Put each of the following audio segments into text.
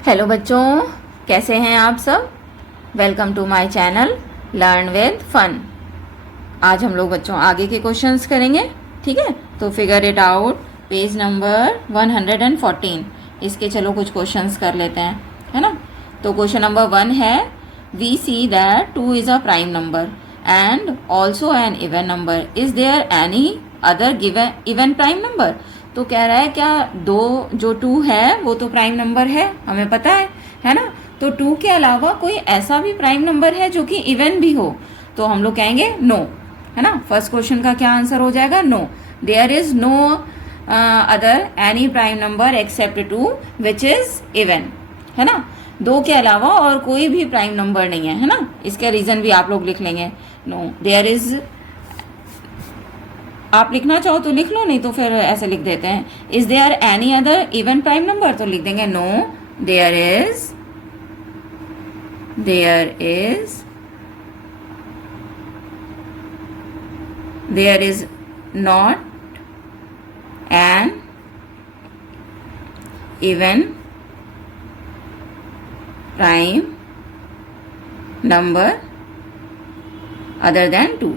Hello बच्चों, कैसे हैं आप सब। Welcome to my channel learn with fun. आज हम लोग बच्चों आगे के क्वेश्चंस करेंगे। ठीक है, तो figure it out page number 114। इसके चलो कुछ क्वेश्चंस कर लेते हैं, है ना। तो क्वेश्चन नंबर 1 है, we see that 2 is a prime number and also an even number, is there any other given even prime number. तो कह रहा है क्या जो 2 है वो तो प्राइम नंबर है, हमें पता है ना। तो 2 के अलावा कोई ऐसा भी प्राइम नंबर है जो कि इवन भी हो, तो हम लोग कहेंगे नो, है ना। फर्स्ट क्वेश्चन का क्या आंसर हो जाएगा, no. There is no other any prime number except 2 which is even, है ना। 2 के अलावा और कोई भी प्राइम नंबर नहीं है ना। इसका रीजन भी आप लोग लिख लेंगे, नो देयर इज। आप लिखना चाहो तो लिख लो, नहीं तो फिर ऐसे लिख देते हैं, is there any other even prime number, तो लिख देंगे no there is not an even prime number other than 2,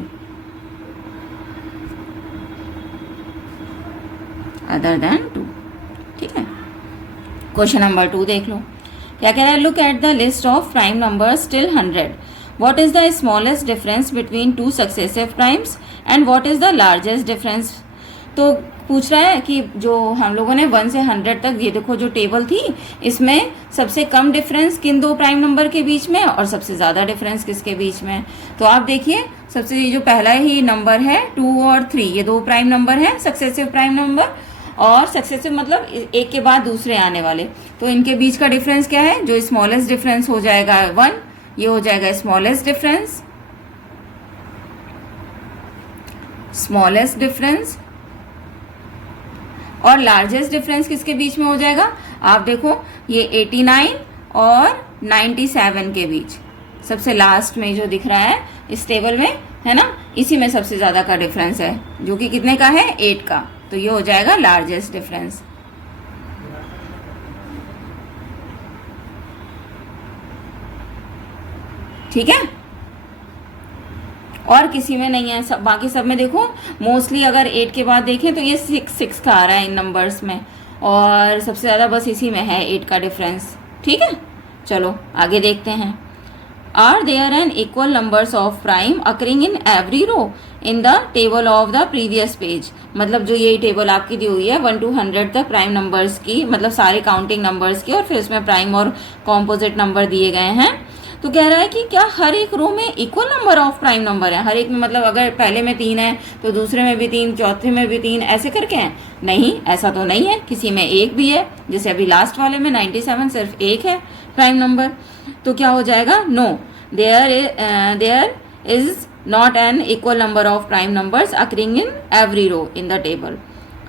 other than 2। ठीक है, क्वेश्चन नंबर 2 देख लो, क्या कह रहा है, look at the list of prime numbers till 100, what is the smallest difference between 2 successive primes and what is the largest difference. तो पूछ रहा है कि जो हम लोगों ने 1 से 100 तक, ये देखो जो टेबल थी, इसमें सबसे कम डिफरेंस किन 2 प्राइम नंबर के बीच में और सबसे ज़्यादा डिफरेंस किसके बीच में। तो आप देखिए, सबसे ये जो पहला ही नंबर है 2 और 3, ये 2 प्राइम नंबर हैं, सक्सेसिव प्राइम नंबर। और सक्सेसिव मतलब एक के बाद दूसरे आने वाले, तो इनके बीच का डिफरेंस क्या है, जो स्मॉलेस्ट डिफरेंस हो जाएगा 1, ये हो जाएगा स्मॉलेस्ट डिफरेंस। और लार्जेस्ट डिफरेंस किसके बीच में हो जाएगा, आप देखो ये 89 और 97 के बीच, सबसे लास्ट में जो दिख रहा है इस टेबल में, है ना, इसी में सबसे ज्यादा का डिफरेंस है, जो कि कितने का है, 8 का। तो ये हो जाएगा लार्जेस्ट डिफरेंस। ठीक है, और किसी में नहीं है, सब बाकी सब में देखो मोस्टली अगर 8 के बाद देखें तो ये 6 का आ रहा है इन नंबर्स में, और सबसे ज़्यादा बस इसी में है 8 का डिफरेंस। ठीक है, चलो आगे देखते हैं। Are there an equal numbers of prime occurring in every row in the table of the previous page. मतलब जो ये टेबल आपकी दी हुई है 1 to 100 तक प्राइम नंबर्स की, मतलब सारे काउंटिंग नंबर्स की, और फिर इसमें प्राइम और कॉम्पोजिट नंबर दिए गए हैं। तो कह रहा है कि क्या हर एक रो में equal number of prime number है, हर एक में, मतलब अगर पहले में 3 है तो दूसरे में भी 3, चौथे में भी 3, ऐसे करके हैं। नहीं, ऐसा तो नहीं है, किसी में 1 भी है, जैसे अभी लास्ट वाले में 97 सिर्फ 1 है प्राइम नंबर। तो क्या हो जाएगा, no there is not an equal number of prime numbers occurring in every row in the table.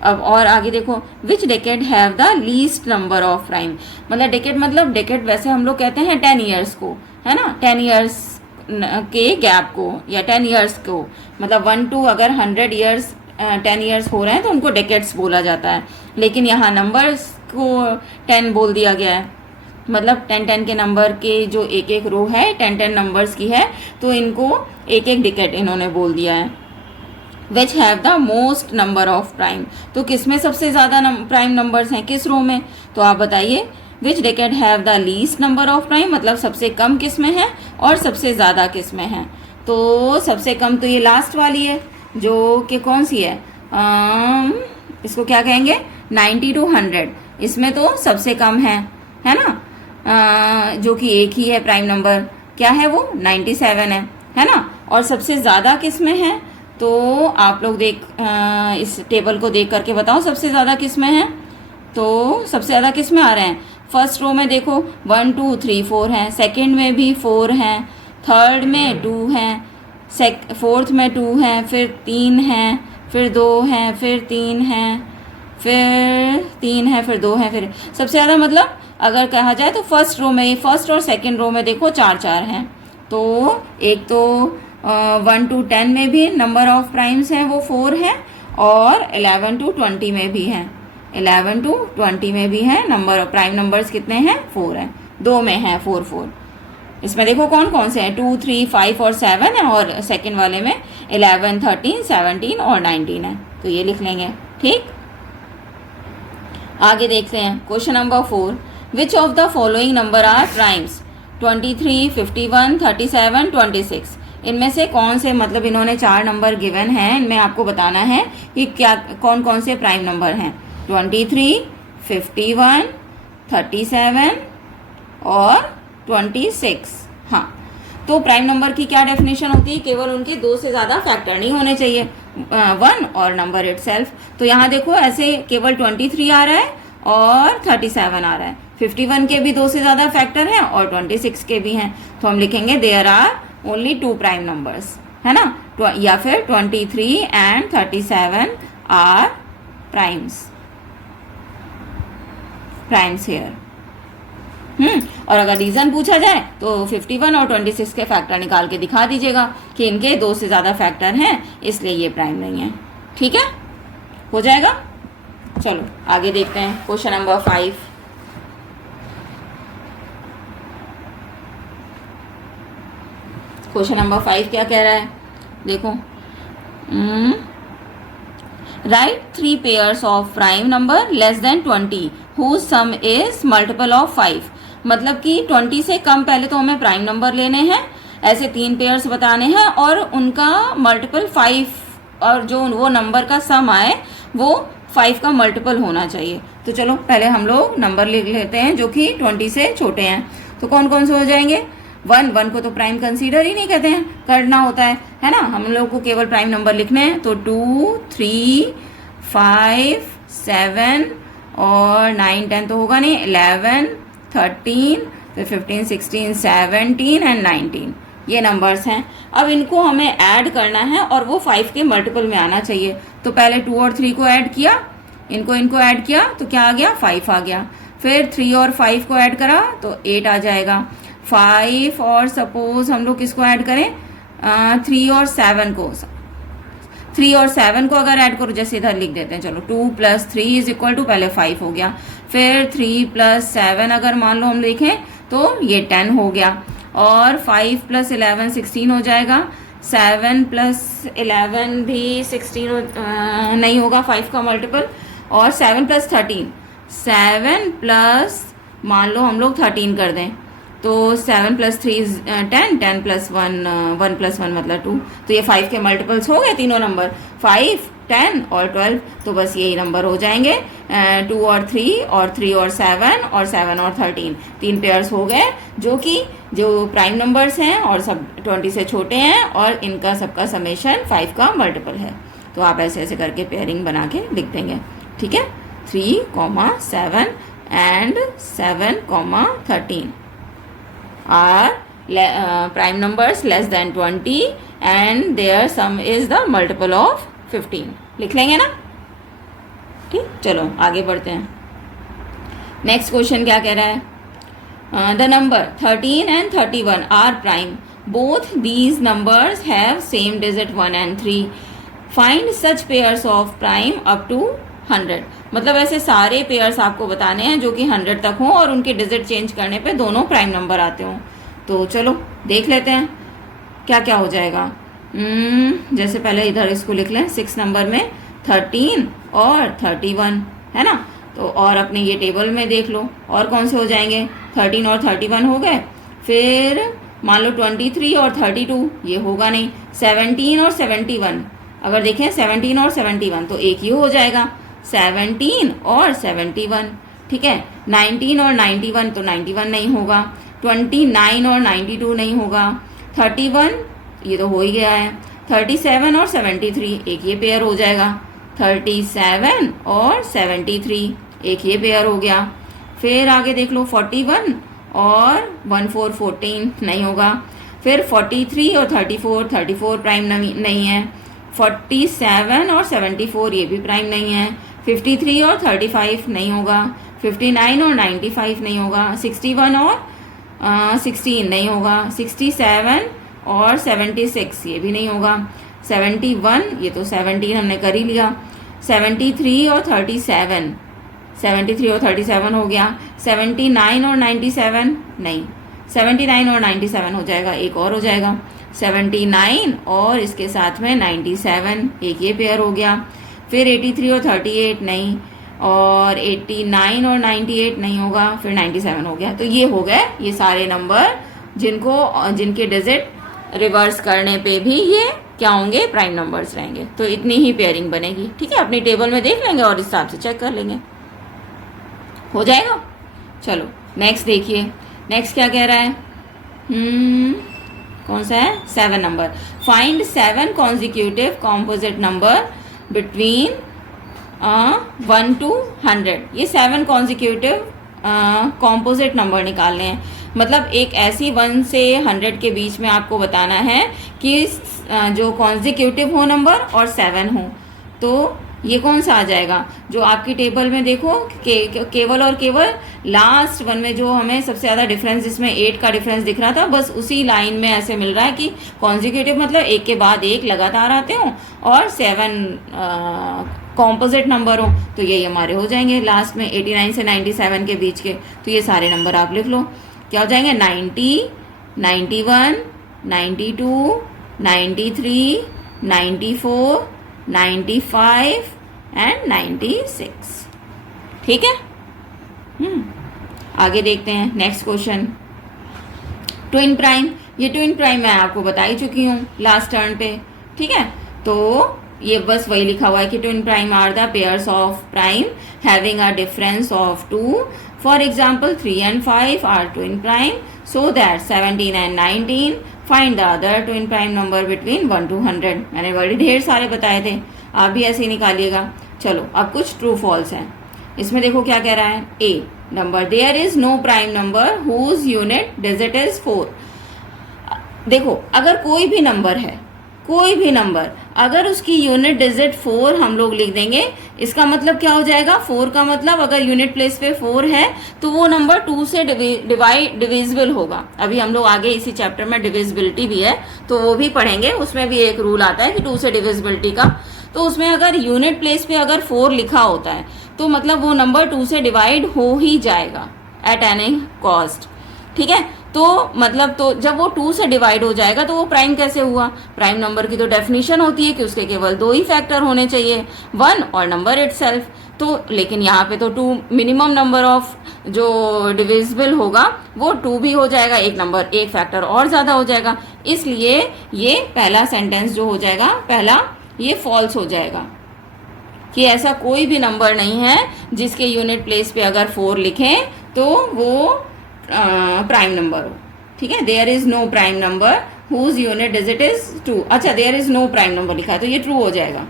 अब और आगे देखो, which decade have the least number of prime. मतलब डेकेड वैसे हम लोग कहते हैं 10 ईयर्स को, है ना, 10 ईयर्स के गैप को, या 10 ईयर्स को, मतलब 1 to अगर 100 ईयर्स 10 ईयर्स हो रहे हैं तो उनको डेकेड्स बोला जाता है। लेकिन यहाँ नंबर्स को 10 बोल दिया गया है, मतलब 10 के नंबर के जो एक रो है 10 नंबर्स की है, तो इनको एक डेकेड इन्होंने बोल दिया है। Which have the most number of prime, तो किसमें सबसे ज़्यादा प्राइम नंबर्स हैं, किस रो में। तो आप बताइए, which decade have the least number of prime, मतलब सबसे कम किस में है और सबसे ज़्यादा किस में है। तो सबसे कम तो ये लास्ट वाली है, जो कि कौन सी है, इसको क्या कहेंगे, 90 to 100, इसमें तो सबसे कम है ना, जो कि एक ही है प्राइम नंबर, क्या है वो, 97 है ना। और सबसे ज़्यादा किस में है, तो आप लोग इस टेबल को देख करके बताओ सबसे ज़्यादा किस में है। तो सबसे ज़्यादा किस में आ रहे हैं, फर्स्ट रो में देखो 1 2 3 4 हैं, सेकंड में भी 4 हैं, थर्ड में 2 हैं, फोर्थ में 2 हैं, फिर 3 हैं, फिर 2 हैं, फिर 3 हैं, फिर 3 है, फिर 2 है, फिर सबसे ज़्यादा, मतलब अगर कहा जाए तो फर्स्ट और सेकंड रो में देखो 4 हैं। तो एक तो 1 to 10 में भी नंबर ऑफ प्राइम्स हैं वो 4 हैं, और 11 to 20 में भी हैं, 11 to 20 में भी है नंबर, प्राइम नंबर्स कितने हैं? 4 हैं, 2 में है 4 4। इसमें देखो कौन कौन से हैं, 2 3 5 और 7 है, और सेकंड वाले में 11 13 17 और 19 है, तो ये लिख लेंगे। ठीक, आगे देखते हैं question number 4, which of the following number are primes? 23 51 37 26। इनमें से कौन से, मतलब इन्होंने 4 नंबर गिवन हैं, इनमें आपको बताना है कि क्या कौन कौन से प्राइम नंबर हैं। 23 51 37 और 26। हाँ, तो प्राइम नंबर की क्या डेफिनेशन होती है? केवल उनके 2 से ज़्यादा फैक्टर नहीं होने चाहिए, 1 और नंबर इटसेल्फ। तो यहाँ देखो ऐसे केवल 23 आ रहा है और 37 आ रहा है, 51 के भी 2 से ज़्यादा फैक्टर हैं और 26 के भी हैं, तो हम लिखेंगे there are only 2 prime numbers, है ना, या फिर 23 एंड 37 आर प्राइम्स हियर। और अगर रीज़न पूछा जाए तो 51 और 26 के फैक्टर निकाल के दिखा दीजिएगा कि इनके 2 से ज़्यादा फैक्टर हैं, इसलिए ये प्राइम नहीं है। ठीक है, हो जाएगा। चलो आगे देखते हैं क्वेश्चन नंबर 5। क्वेश्चन नंबर 5 क्या कह रहा है, देखो, write 3 pairs of prime number less than 20 whose sum is multiple of 5। मतलब कि 20 से कम पहले तो हमें प्राइम नंबर लेने हैं, ऐसे 3 पेयर्स बताने हैं और उनका मल्टीपल 5, और जो वो नंबर का सम आए वो 5 का मल्टीपल होना चाहिए। तो चलो पहले हम लोग नंबर लिख लेते हैं जो कि 20 से छोटे हैं। तो कौन कौन से हो जाएंगे? 1 को तो प्राइम कंसीडर ही नहीं कहते हैं, करना होता है ना, हम लोग को केवल प्राइम नंबर लिखने हैं। तो 2 3 5 7 और 9 10 तो होगा नहीं, 11 13 फिर 15 16 17 एंड 19, ये नंबर्स हैं। अब इनको हमें ऐड करना है और वो 5 के मल्टीपल में आना चाहिए। तो पहले 2 और 3 को ऐड किया, इनको ऐड किया तो क्या आ गया? 5 आ गया। फिर 3 और 5 को ऐड करा तो 8 आ जाएगा। 5 और सपोज हम लोग किसको ऐड करें, 3 और 7 को, 3 और 7 को अगर ऐड करो, जैसे इधर लिख देते हैं, चलो 2 + 3 इज इक्वल टू, पहले 5 हो गया, फिर 3 + 7 अगर मान लो हम देखें तो ये 10 हो गया, और 5 + 11 16 हो जाएगा, 7 + 11 भी 16 नहीं होगा 5 का मल्टीपल, और 7 + 13, 7 प्लस मान लो हम लोग 13 कर दें तो 7 + 3 10, 10 + 1 1 + 1 मतलब 2, तो ये 5 के मल्टीपल्स हो गए तीनों नंबर, 5 10 और 12, तो बस यही नंबर हो जाएंगे। 2 और 3 और 3 और 7 और 7 और 13, 3 पेयर्स हो गए जो प्राइम नंबर्स हैं और सब 20 से छोटे हैं और इनका सबका समेशन 5 का मल्टीपल है। तो आप ऐसे ऐसे करके पेयरिंग बना के लिख देंगे। ठीक है, 3, 7 and 7, 13 are prime numbers less than 20 and their sum is the multiple of 15। लिख लेंगे ना? ठीक, चलो आगे बढ़ते हैं। नेक्स्ट क्वेश्चन क्या कह रहा है, the number 13 and 31 are prime, both these numbers have same digit 1 and 3, find such pairs of prime up to 100। मतलब ऐसे सारे पेयर्स आपको बताने हैं जो कि 100 तक हों और उनके डिजिट चेंज करने पे दोनों प्राइम नंबर आते हों। तो चलो देख लेते हैं क्या क्या हो जाएगा। जैसे पहले इधर इसको लिख लें, 6 नंबर में 13 और 31 है ना, तो और अपने ये टेबल में देख लो और कौन से हो जाएंगे, 13 और 31 हो गए, फिर मान लो 23 और 32 ये होगा नहीं, 17 और 71 अगर देखें 17 और 71 तो एक ही हो जाएगा, 17 और 71। ठीक है, 19 और 91 तो 91 नहीं होगा, 29 और 92 नहीं होगा, 31 ये तो हो ही गया है, 37 और 73 एक ये पेयर हो जाएगा, 37 और 73 एक ये पेयर हो गया। फिर आगे देख लो 41 और 14 नहीं होगा, फिर 43 और 34 प्राइम नहीं है, 47 और 74 ये भी प्राइम नहीं है, 53 और 35 नहीं होगा, 59 और 95 नहीं होगा, 61 और 16 नहीं होगा, 67 और 76 ये भी नहीं होगा, 71 ये तो 17 हमने कर ही लिया, 73 और 37 73 और 37 हो गया। 79 और 97 नहीं, 79 और 97 हो जाएगा, एक और हो जाएगा 79 और इसके साथ में 97, एक ये पेयर हो गया। फिर 83 और 38 नहीं, और 89 और 98 नहीं होगा, फिर 97 हो गया। तो ये हो गए ये सारे नंबर जिनके डिजिट रिवर्स करने पे भी ये क्या होंगे, प्राइम नंबर्स रहेंगे। तो इतनी ही पेयरिंग बनेगी। ठीक है, अपनी टेबल में देख लेंगे और इस हिसाब से चेक कर लेंगे, हो जाएगा। चलो नेक्स्ट देखिए, नेक्स्ट क्या कह रहा है, कौन सा है, 7 number. Find 7 consecutive composite number between 1 to 100। ये 7 कॉन्जिक्यूटिव कॉम्पोजिट नंबर निकालने हैं, मतलब एक ऐसी 1 से 100 के बीच में आपको बताना है कि जो कॉन्जिक्यूटिव हो नंबर और 7 हो। तो ये कौन सा आ जाएगा, जो आपकी टेबल में देखो केवल और केवल लास्ट वन में जो हमें सबसे ज़्यादा डिफरेंस, जिसमें 8 का डिफरेंस दिख रहा था, बस उसी लाइन में ऐसे मिल रहा है कि कॉन्जिक्यूटिव मतलब एक के बाद एक लगातार आते हो और 7 कॉम्पोजिट नंबर हो। तो यही हमारे हो जाएंगे लास्ट में 89 से 97 के बीच के। तो ये सारे नंबर आप लिख लो, क्या हो जाएंगे, 90, 91, 92, 93, 94, 95 एंड 96। ठीक है, आगे देखते हैं नेक्स्ट क्वेश्चन। ट्विन प्राइम, ये ट्विन प्राइम मैं आपको बता ही चुकी हूँ लास्ट टर्न पे। ठीक है, तो ये बस वही लिखा हुआ है कि twin prime are the pairs of prime having a difference of 2। For example 3 and 5 are twin prime, so that 17 and 19 find the other twin prime number between 1 to 100। मैंने बड़े ढेर सारे बताए थे, आप भी ऐसे ही निकालिएगा। चलो अब कुछ ट्रू फॉल्स हैं। इसमें देखो क्या कह रहा है, a number, there is no prime number whose unit digit is 4। देखो अगर कोई भी नंबर है, कोई भी नंबर, अगर उसकी यूनिट डिजिट 4 हम लोग लिख देंगे, इसका मतलब क्या हो जाएगा, 4 का मतलब अगर यूनिट प्लेस पे 4 है तो वो नंबर 2 से डिविजिबल होगा। अभी हम लोग आगे इसी चैप्टर में डिविजिबिलिटी भी है तो वो भी पढ़ेंगे, उसमें भी एक रूल आता है कि 2 से डिविजिबिलिटी का। तो उसमें अगर यूनिट प्लेस पे अगर 4 लिखा होता है तो मतलब वो नंबर 2 से डिवाइड हो ही जाएगा एट एनी कॉस्ट। ठीक है, तो मतलब तो जब वो 2 से डिवाइड हो जाएगा तो वो प्राइम कैसे हुआ। प्राइम नंबर की तो डेफिनेशन होती है कि उसके केवल 2 ही फैक्टर होने चाहिए, 1 और नंबर इटसेल्फ। तो लेकिन यहाँ पे तो 2 मिनिमम नंबर ऑफ जो डिविजिबल होगा वो 2 भी हो जाएगा, एक नंबर एक फैक्टर और ज़्यादा हो जाएगा। इसलिए ये पहला सेंटेंस जो हो जाएगा, पहला ये फॉल्स हो जाएगा कि ऐसा कोई भी नंबर नहीं है जिसके यूनिट प्लेस पे अगर 4 लिखें तो वो प्राइम नंबर हो। ठीक है, there is no prime number whose unit digit is 2। अच्छा, there is no prime number लिखा है तो ये ट्रू हो जाएगा।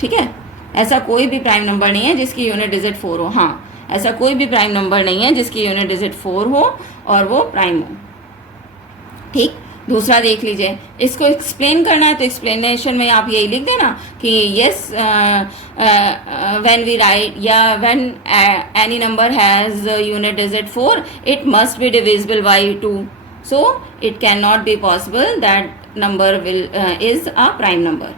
ठीक है, ऐसा कोई भी प्राइम नंबर नहीं है जिसकी यूनिट डिजिट 4 हो। हाँ, ऐसा कोई भी प्राइम नंबर नहीं है जिसकी यूनिट डिजिट 4 हो और वो प्राइम हो। ठीक, दूसरा देख लीजिए, इसको एक्सप्लेन करना है तो एक्सप्लेनेशन में आप यही लिख देना कि यस व्हेन वी राइट या when any number has unit digit 4 it must be divisible by 2, so it can not be possible that number will is a prime number.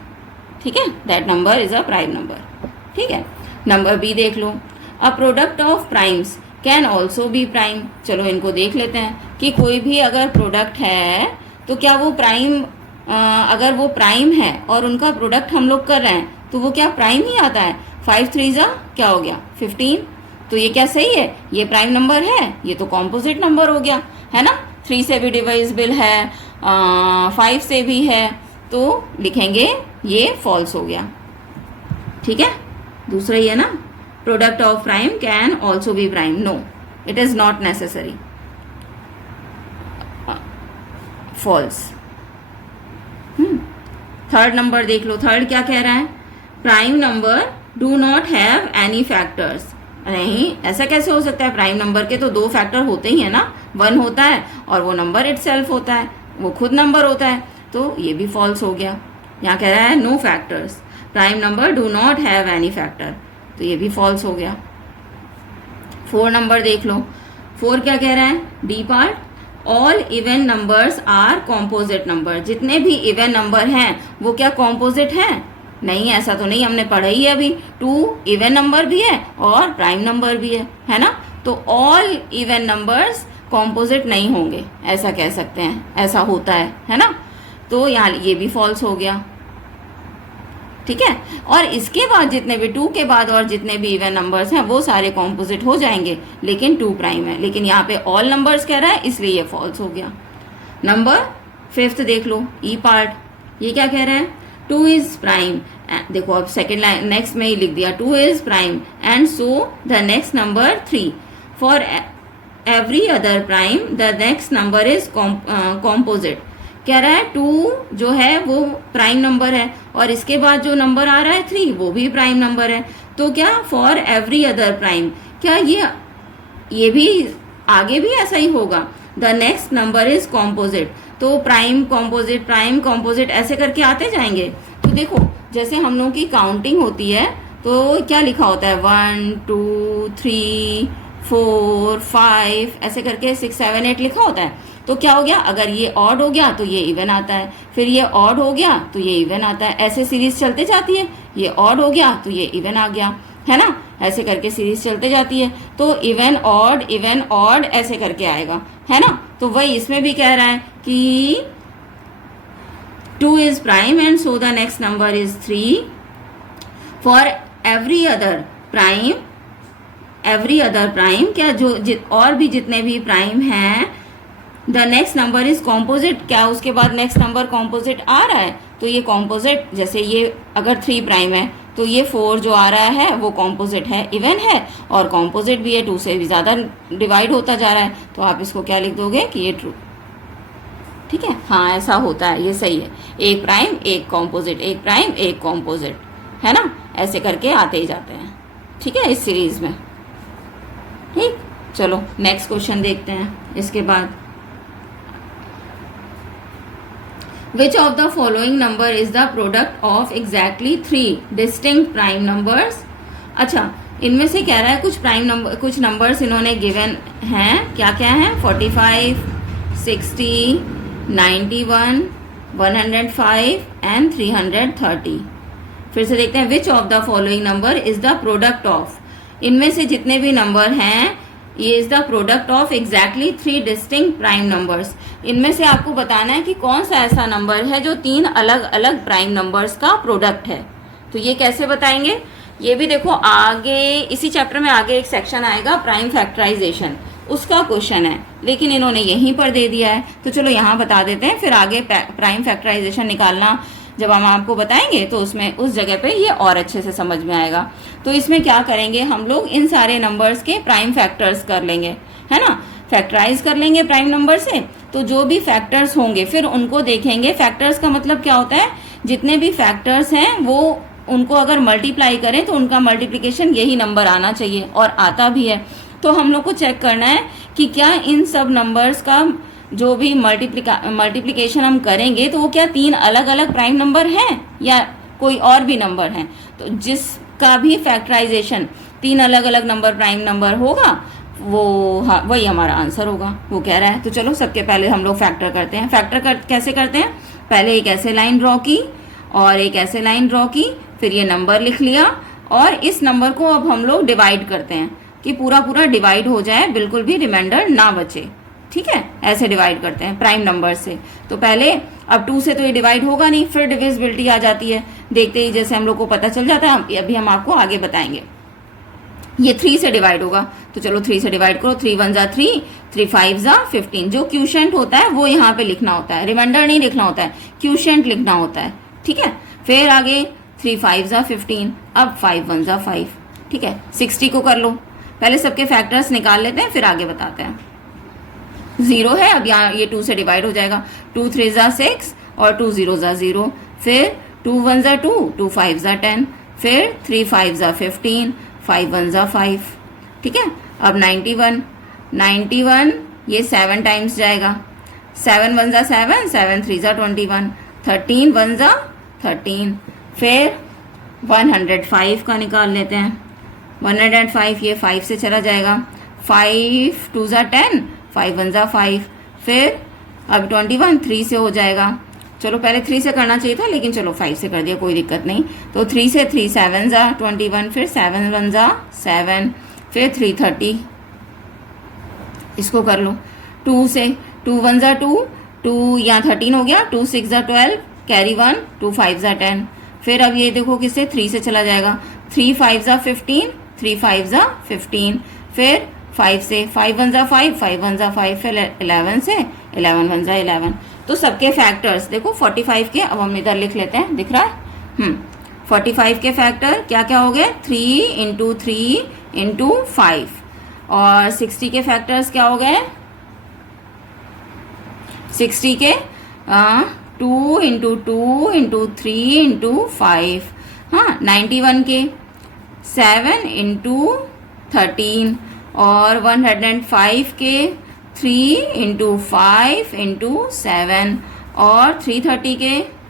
ठीक है, that number is a prime number. ठीक है, number B देख लो, a product of primes can also be prime. चलो इनको देख लेते हैं कि कोई भी अगर प्रोडक्ट है तो क्या वो प्राइम, अगर वो प्राइम है और उनका प्रोडक्ट हम लोग कर रहे हैं तो वो क्या प्राइम ही आता है। 5 3 क्या हो गया 15, तो ये क्या सही है, ये प्राइम नंबर है, ये तो कॉम्पोजिट नंबर हो गया है ना। 3 से भी डिविजिबल है, 5 से भी है, तो लिखेंगे ये फॉल्स हो गया। ठीक है, दूसरा ही है ना, product of prime can also be prime, no it is not necessary, false. Third number देख लो, थर्ड क्या कह रहा है, prime number do not have any factors. नहीं, ऐसा कैसे हो सकता है, प्राइम नंबर के तो 2 फैक्टर होते ही है ना, 1 होता है और वो नंबर इटसेल्फ होता है, वो खुद नंबर होता है, तो ये भी फॉल्स हो गया। यहाँ कह रहा है no factors, prime number do not have any factor, तो ये भी फॉल्स हो गया। 4 नंबर देख लो, 4 क्या कह रहा है, D part, all even numbers are composite number. जितने भी इवन नंबर हैं वो क्या कॉम्पोजिट हैं, नहीं, ऐसा तो नहीं, हमने पढ़ा ही है अभी। 2 इवन नंबर भी है और प्राइम नंबर भी है ना। तो ऑल इवन नंबर्स कॉम्पोजिट नहीं होंगे, ऐसा कह सकते हैं, ऐसा होता है ना। तो यहाँ ये भी फॉल्स हो गया, ठीक है। और इसके बाद जितने भी 2 के बाद और जितने भी इवन नंबर्स हैं वो सारे कॉम्पोजिट हो जाएंगे, लेकिन 2 प्राइम है। लेकिन यहाँ पे ऑल नंबर्स कह रहा है, इसलिए ये फॉल्स हो गया। नंबर 5 देख लो, ई पार्ट, ये क्या कह रहा है, 2 इज प्राइम। देखो अब सेकेंड लाइन नेक्स्ट में ही लिख दिया, 2 is prime and so the next number 3 for every other prime the next number is composite. कह रहा है 2 जो है वो प्राइम नंबर है और इसके बाद जो नंबर आ रहा है 3 वो भी प्राइम नंबर है। तो क्या फॉर एवरी अदर प्राइम, क्या ये भी आगे भी ऐसा ही होगा, the next number is composite. तो प्राइम कॉम्पोजिट ऐसे करके आते जाएंगे। तो देखो जैसे हम लोगों की काउंटिंग होती है तो क्या लिखा होता है, 1 2 3 4 5 ऐसे करके 6 7 8 लिखा होता है। तो क्या हो गया, अगर ये ऑड हो गया तो ये इवन आता है, फिर ये ऑड हो गया तो ये इवन आता है, ऐसे सीरीज चलते जाती है। ये ऑड हो गया तो ये इवन आ गया, है ना, ऐसे करके सीरीज चलते जाती है। तो इवन ऑड ऐसे करके आएगा, है ना। तो वही इसमें भी कह रहा है कि 2 is prime and so the next number is 3 for every other prime क्या और भी जितने भी प्राइम हैं, the next number is composite. क्या उसके बाद नेक्स्ट नंबर कॉम्पोजिट आ रहा है, तो ये कॉम्पोजिट, जैसे ये अगर 3 प्राइम है तो ये 4 जो आ रहा है वो कॉम्पोजिट है, इवन है और कॉम्पोजिट भी है, 2 से भी ज़्यादा डिवाइड होता जा रहा है। तो आप इसको क्या लिख दोगे कि ये ट्रू, ठीक है। हाँ ऐसा होता है, ये सही है, एक प्राइम एक कॉम्पोजिट, एक प्राइम एक कॉम्पोजिट, है ना, ऐसे करके आते ही जाते हैं, ठीक है, इस सीरीज में। ठीक, चलो नेक्स्ट क्वेश्चन देखते हैं इसके बाद। Which of the following number is the product of exactly 3 distinct prime numbers? अच्छा, इनमें से कह रहा है कुछ नंबर्स इन्होंने गिवन हैं, क्या क्या हैं, 45 60 91 105 एंड 330। फिर से देखते हैं, विच of the following number is the product of, इनमें से जितने भी नंबर हैं ये is the product of exactly 3 distinct prime numbers. इनमें से आपको बताना है कि कौन सा ऐसा नंबर है जो 3 अलग अलग प्राइम नंबर्स का प्रोडक्ट है। तो ये कैसे बताएंगे, ये भी देखो आगे इसी चैप्टर में आगे एक सेक्शन आएगा प्राइम फैक्टराइजेशन, उसका क्वेश्चन है, लेकिन इन्होंने यहीं पर दे दिया है। तो चलो यहाँ बता देते हैं, फिर आगे प्राइम फैक्टराइजेशन निकालना जब हम आपको बताएंगे तो उसमें उस जगह पे ये और अच्छे से समझ में आएगा। तो इसमें क्या करेंगे, हम लोग इन सारे नंबर्स के प्राइम फैक्टर्स कर लेंगे, है ना, फैक्टराइज कर लेंगे प्राइम नंबर से। तो जो भी फैक्टर्स होंगे फिर उनको देखेंगे। फैक्टर्स का मतलब क्या होता है, जितने भी फैक्टर्स हैं वो उनको अगर मल्टीप्लाई करें तो उनका मल्टीप्लिकेशन यही नंबर आना चाहिए, और आता भी है। तो हम लोग को चेक करना है कि क्या इन सब नंबर्स का जो भी मल्टीप्लिकेशन हम करेंगे तो वो क्या 3 अलग अलग प्राइम नंबर हैं या कोई और भी नंबर हैं। तो जिसका भी फैक्टराइजेशन 3 अलग अलग नंबर प्राइम नंबर होगा वो वही हमारा आंसर होगा, वो कह रहा है। तो चलो सबके पहले हम लोग फैक्टर करते हैं। कैसे करते हैं, पहले एक ऐसे लाइन ड्रॉ की और एक ऐसे लाइन ड्रॉ की, फिर ये नंबर लिख लिया और इस नंबर को अब हम लोग डिवाइड करते हैं कि पूरा पूरा डिवाइड हो जाए, बिल्कुल भी रिमाइंडर ना बचे, ठीक है। ऐसे डिवाइड करते हैं प्राइम नंबर से। तो पहले अब 2 से तो ये डिवाइड होगा नहीं, फिर डिविजिबिलिटी आ जाती है, देखते ही जैसे हम लोग को पता चल जाता है। अभी हम आपको आगे बताएंगे। ये 3 से डिवाइड होगा, तो चलो 3 से डिवाइड करो, 3 1 जा 3, 3 5 जा 15। जो क्यूशेंट होता है वो यहाँ पे लिखना होता है, रिमाइंडर नहीं लिखना होता है, क्यूशेंट लिखना होता है, ठीक है। फिर आगे 3 5 जा 15, अब 5 1 जा 5, ठीक है। 60 को कर लो, पहले सबके फैक्टर्स निकाल लेते हैं फिर आगे बताते हैं। 0 है, अब यहाँ ये 2 से डिवाइड हो जाएगा, 2 3 जा 6 और 2 0 जा 0, फिर 2 1 जा 2, 2 5 जा 10, फिर 3 5 जा 15, 5 1 जा 5, ठीक है। अब 91 ये 7 टाइम्स जाएगा, 7 1 जा 7, 7 3 जा 21, 13 1 जा 13, फिर 105 का निकाल लेते हैं। 105 ये 5 से चला जाएगा, 5 2 जा 10, 5 1 जा 5, फिर अब 21 3 से हो जाएगा, चलो पहले 3 से करना चाहिए था, लेकिन चलो 5 से कर दिया, कोई दिक्कत नहीं। तो 3 से 3 7 जा 21, फिर 7 1 जा 7, फिर 3 30, इसको कर लो। 2 से 2 1 जा 2, 2 यहाँ 13 हो गया, 2 6 जा 12, कैरी 1, 2 5 जा 10। फिर अब ये देखो किससे 3 से चला जाएगा, 3 5 जा 15, 3 5 जा 15, फिर 5 से 5 1 जा 5, 5 1 जा 5, फिर 11 से 11 1 जा 11। तो सबके फैक्टर्स देखो 45 के, अब हम इधर लिख लेते हैं, दिख रहा है। 45 के फैक्टर क्या क्या हो गए, 3 इंटू 3 इंटू 5। और 60 के फैक्टर्स क्या हो गए, 60 के 2 इंटू 2 इंटू 3 इंटू 5। हाँ, 91 के 7 इंटू 13, और 105 के 3 इंटू 5 इंटू 7, और 330 के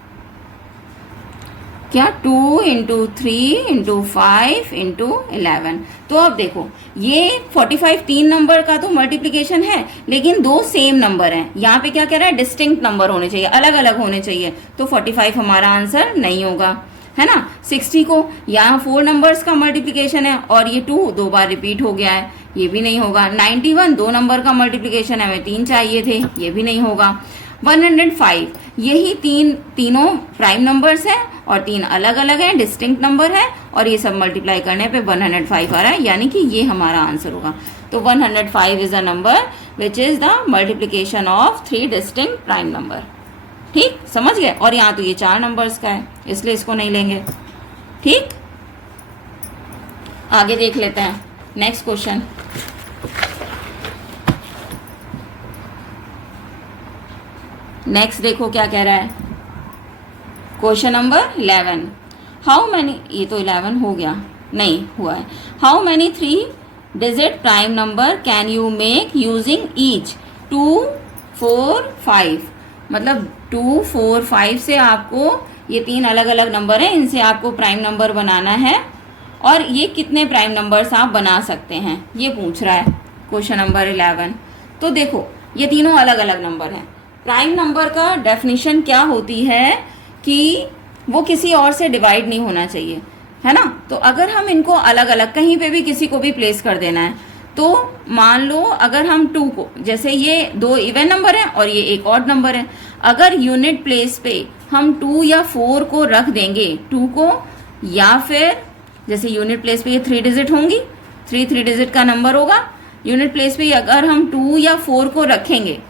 क्या 2 इंटू 3 इंटू 5 इंटू 11। तो अब देखो ये 45 तीन नंबर का तो मल्टीप्लिकेशन है, लेकिन दो सेम नंबर हैं। यहाँ पे क्या कह रहा है, डिस्टिंक्ट नंबर होने चाहिए, अलग अलग होने चाहिए। तो 45 हमारा आंसर नहीं होगा, है ना। 60 को यहाँ 4 नंबर्स का मल्टीप्लिकेशन है और ये 2 दो बार रिपीट हो गया है, ये भी नहीं होगा। 91 दो नंबर का मल्टीप्लिकेशन है, हमें 3 चाहिए थे, ये भी नहीं होगा। 105 यही तीनों प्राइम नंबर्स हैं और 3 अलग अलग हैं, डिस्टिंक्ट नंबर है, और ये सब मल्टीप्लाई करने पे 105 आ रहा है, यानी कि ये हमारा आंसर होगा। तो 105 is a number which is the multiplication of 3 distinct prime number. ठीक, समझ गए। और यहाँ तो ये 4 नंबर्स का है, इसलिए इसको नहीं लेंगे। ठीक, आगे देख लेते हैं नेक्स्ट क्वेश्चन। नेक्स्ट देखो क्या कह रहा है, क्वेश्चन नंबर 11। हाउ मैनी, ये तो 11 हो गया, नहीं हुआ है। How many 3 digit prime number can you make using each 2 4 5। मतलब 2 4 5 से आपको ये 3 अलग अलग नंबर हैं, इनसे आपको प्राइम नंबर बनाना है, और ये कितने प्राइम नंबर्स आप बना सकते हैं, ये पूछ रहा है क्वेश्चन नंबर 11। तो देखो ये तीनों अलग अलग नंबर हैं। प्राइम नंबर का डेफिनेशन क्या होती है कि वो किसी और से डिवाइड नहीं होना चाहिए, है ना। तो अगर हम इनको अलग अलग कहीं पे भी किसी को भी प्लेस कर देना है, तो मान लो अगर हम 2 को, जैसे ये 2 इवन नंबर है और ये एक ऑड नंबर है, अगर यूनिट प्लेस पे हम 2 या 4 को रख देंगे, 2 को, या फिर जैसे यूनिट प्लेस पे ये 3 डिजिट होंगी, 3 डिजिट का नंबर होगा, यूनिट प्लेस पे अगर हम 2 या 4 को रखेंगे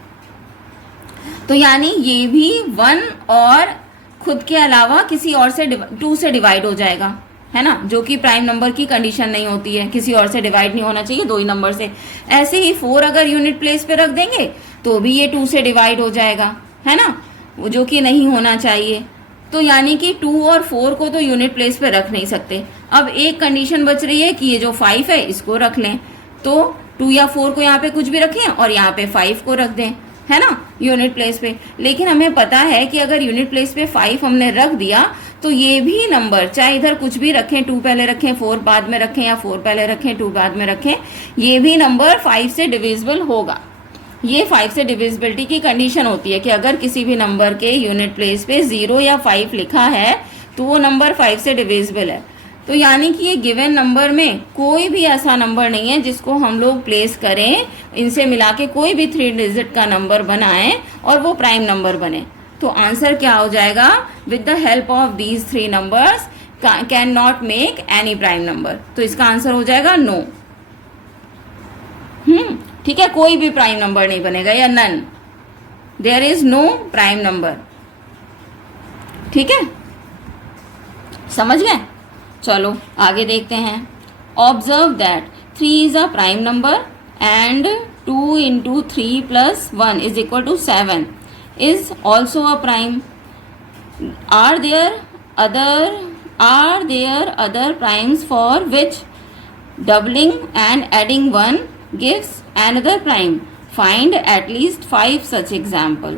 तो यानी ये भी 1 और खुद के अलावा किसी और से 2 से डिवाइड हो जाएगा, है ना, जो कि प्राइम नंबर की कंडीशन नहीं होती है, किसी और से डिवाइड नहीं होना चाहिए, 2 ही नंबर से। ऐसे ही 4 अगर यूनिट प्लेस पे रख देंगे तो भी ये 2 से डिवाइड हो जाएगा, है ना, जो कि नहीं होना चाहिए। तो यानी कि 2 और 4 को तो यूनिट प्लेस पे रख नहीं सकते। अब एक कंडीशन बच रही है कि ये जो 5 है इसको रख लें, तो 2 या 4 को यहाँ पे कुछ भी रखें और यहाँ पे 5 को रख दें, है ना, यूनिट प्लेस पे। लेकिन हमें पता है कि अगर यूनिट प्लेस पे 5 हमने रख दिया तो ये भी नंबर, चाहे इधर कुछ भी रखें, 2 पहले रखें 4 बाद में रखें, या 4 पहले रखें 2 बाद में रखें, ये भी नंबर 5 से डिविजिबल होगा। ये 5 से डिविजिबिलिटी की कंडीशन होती है कि अगर किसी भी नंबर के यूनिट प्लेस पे 0 या 5 लिखा है तो वो नंबर 5 से डिविजिबल है। तो यानी कि ये गिवन नंबर में कोई भी ऐसा नंबर नहीं है जिसको हम लोग प्लेस करें, इनसे मिला के कोई भी 3 डिजिट का नंबर बनाएं और वो प्राइम नंबर बने। तो आंसर क्या हो जाएगा, with the help of these 3 numbers can not make any prime number. तो इसका आंसर हो जाएगा नो। ठीक है, कोई भी प्राइम नंबर नहीं बनेगा, या none, there is no prime number. ठीक है, समझ गए। चलो आगे देखते हैं। Observe that 3 is a prime number and 2 into 3 plus 1 is equal to 7 is also a prime. Are there other primes for which doubling and adding 1 gives another prime, find at least 5 such example।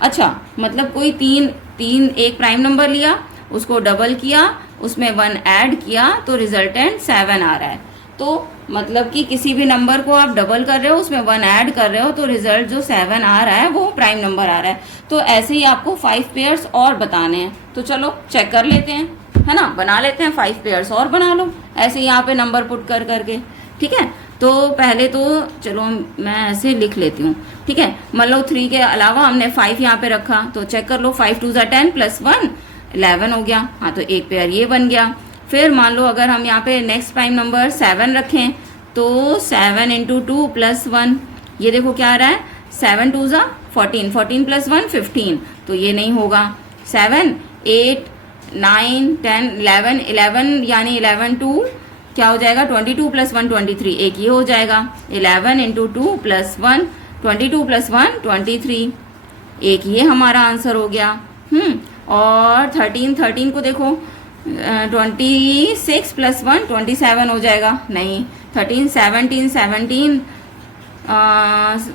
अच्छा, मतलब कोई तीन एक prime number लिया, उसको double किया, उसमें 1 add किया तो रिजल्टेंट 7 आ रहा है। तो मतलब कि किसी भी नंबर को आप डबल कर रहे हो, उसमें 1 ऐड कर रहे हो, तो रिजल्ट जो 7 आ रहा है वो प्राइम नंबर आ रहा है। तो ऐसे ही आपको 5 पेयर्स और बताने हैं। तो चलो चेक कर लेते हैं, है ना, बना लेते हैं, 5 पेयर्स और बना लो ऐसे यहाँ पे नंबर पुट कर करके। ठीक है, तो पहले तो चलो मैं ऐसे लिख लेती हूँ। ठीक है, मान लो 3 के अलावा हमने 5 यहाँ पे रखा, तो चेक कर लो, 5 2 10 प्लस 1 11 हो गया। हाँ, तो एक पेयर ये बन गया। फिर मान लो अगर हम यहाँ पे नेक्स्ट प्राइम नंबर 7 रखें, तो 7 इंटू 2 प्लस 1, ये देखो क्या आ रहा है, 7 2 14, 14 प्लस 1 15, तो ये नहीं होगा। 7 8 9 10 11, 11 यानी 11 2 क्या हो जाएगा, 22 प्लस 1 23, एक ये हो जाएगा। 11 इंटू 2 प्लस 1 22 प्लस 1 23, एक ये हमारा आंसर हो गया। और 13 को देखो, 26 प्लस 1 27 हो जाएगा, नहीं। 13 17 17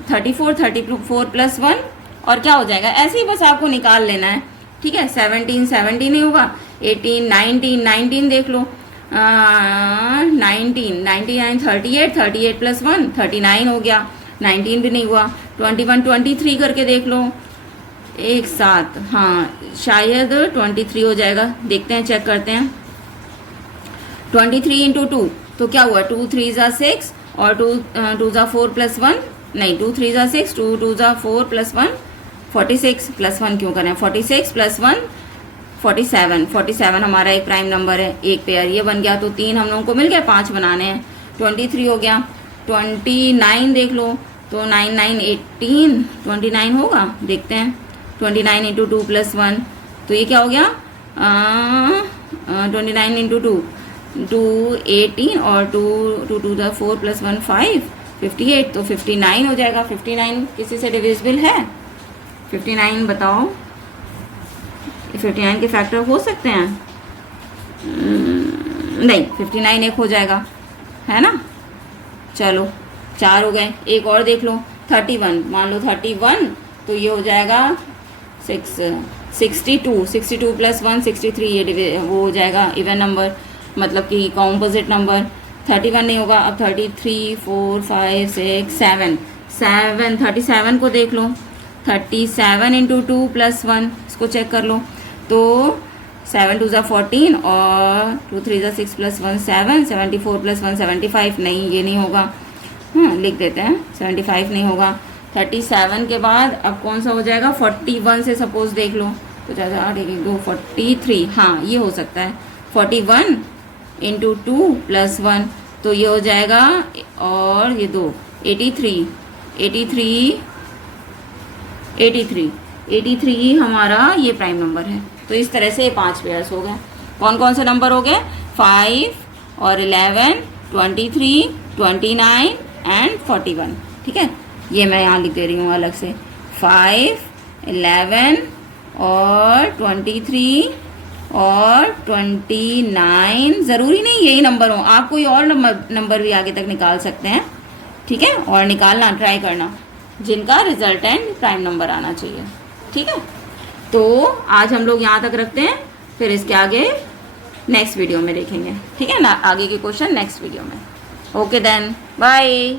34 34 प्लस 1 और क्या हो जाएगा, ऐसे ही बस आपको निकाल लेना है। ठीक है, 17 17 ही होगा। 18 19 19 देख लो, 19 99 38 38 प्लस 1 39 हो गया, 19 भी नहीं हुआ। 21 23 करके देख लो एक साथ, हाँ शायद 23 हो जाएगा, देखते हैं, चेक करते हैं। 23 इंटू 2 तो क्या हुआ, 2 3 6 और 2 4 प्लस 1, नहीं 2 3 6 2 2 4 प्लस 1 46 प्लस 1 क्यों करें, 46 प्लस 1 47, 47 हमारा एक प्राइम नंबर है, एक पेयर ये बन गया। तो 3 हम लोगों को मिल गया, 5 बनाने हैं। 23 हो गया। 29 देख लो, तो 9 9 18 29 होगा, देखते हैं। 29 इंटू 2 प्लस 1, तो ये क्या हो गया, 29 इंटू 2 18 और 2 2 4 प्लस 1 5 58, तो 59 हो जाएगा। 59 किसी से डिविजिबल है, 59 बताओ, 59 के फैक्टर हो सकते हैं, नहीं 59 एक हो जाएगा, है ना। चलो 4 हो गए, एक और देख लो, 31 मान लो 31, तो ये हो जाएगा 62 प्लस 1 63, ये वो हो जाएगा इवन नंबर, मतलब कि कॉम्पोजिट नंबर। 31 नहीं होगा, अब 33 4 5 6 7 37 को देख लो, 37 इंटू 2 प्लस 1, इसको चेक कर लो, तो 7 2 14 और 2 3 6 प्लस 1 7, 74 प्लस 1 75, नहीं ये नहीं होगा, लिख देते हैं, 75 नहीं होगा। 37 के बाद अब कौन सा हो जाएगा, 41 से सपोज देख लो, तो 8 1 2 43, हाँ ये हो सकता है। 41 इंटू 2 प्लस 1, तो ये हो जाएगा, और ये 2 83 हमारा ये प्राइम नंबर है। तो इस तरह से ये 5 पेयर्स हो गए। कौन कौन से नंबर हो गए, 5 और 11 23 29 एंड 41। ठीक है, ये मैं यहाँ लिख दे रही हूँ अलग से, 5 11 और 23 और 29, ज़रूरी नहीं यही नंबर हो, आप कोई और नंबर भी आगे तक निकाल सकते हैं। ठीक है, और निकालना ट्राई करना जिनका रिजल्टेंट प्राइम नंबर आना चाहिए। ठीक है, तो आज हम लोग यहाँ तक रखते हैं, फिर इसके आगे नेक्स्ट वीडियो में देखेंगे। ठीक है ना, आगे के क्वेश्चन नेक्स्ट वीडियो में। Okay then, bye.